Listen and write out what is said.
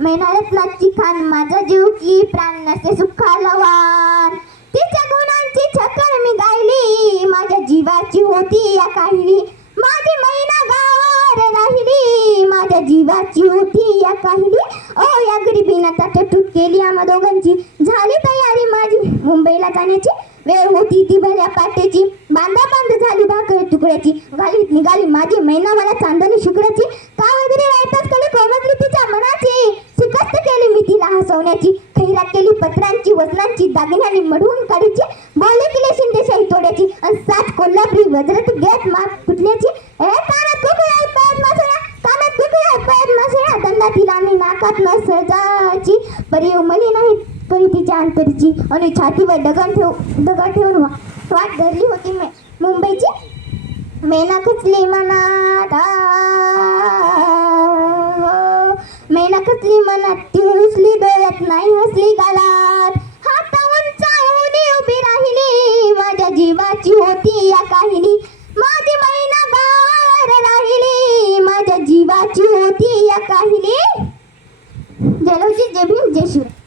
मेहनतलाची खान माझा जीव की प्राण नसे सुखाला वाण. तिच्या गुणांची छकर मी गायली, माझ्या जीवाची होती या काहिली. माझी मैना गावावर राहिली, माझ्या जीवाची होती या काहिली. ओ या गरिबीनं ताटतूट केली आम्हा दोघांची. झाली तयारी माझी मुंबईला जाण्याची. वेळ होती ती भल्या पाट्याची, बांधा बांध झाली भाकर तुकड्याची. गालीत निघाली माझी मैना मला चांदणी शुक्राची. कावदरी राहताच कडे कोमजली तिच्या मनाची. शिकस्त केली मी तिला हसवण्याची. खैरात केली पत्रांची वजनांची, दागिन्यांनी मढवून काढीची. बोलले केले शिंदेशाही तोड्याची, अन सात कोल्हापुरी वज्रत घेत माप फुटण्याची. ए कानात कुकळाय पायात मासळा, कानात कुकळाय पायात मासळा. दंडा तिला आणि नाकात न सजाची. परी उमली नाही कधी तिच्या अंतरीची, आणि छातीवर दगड ठेवून वाट धरली होती मुंबईची. मेना खचली मनात, मेना खचली मनात, ती हसली डोळ्यात नाही हसली गालात. हातावरून चावून उभी राहिली, माझ्या जीवाची होती या काहिली. माझी मैना गावावर राहिली, माझ्या जीवाची होती या काहिली. जय लवजी, जय भीम, जय शिवराय.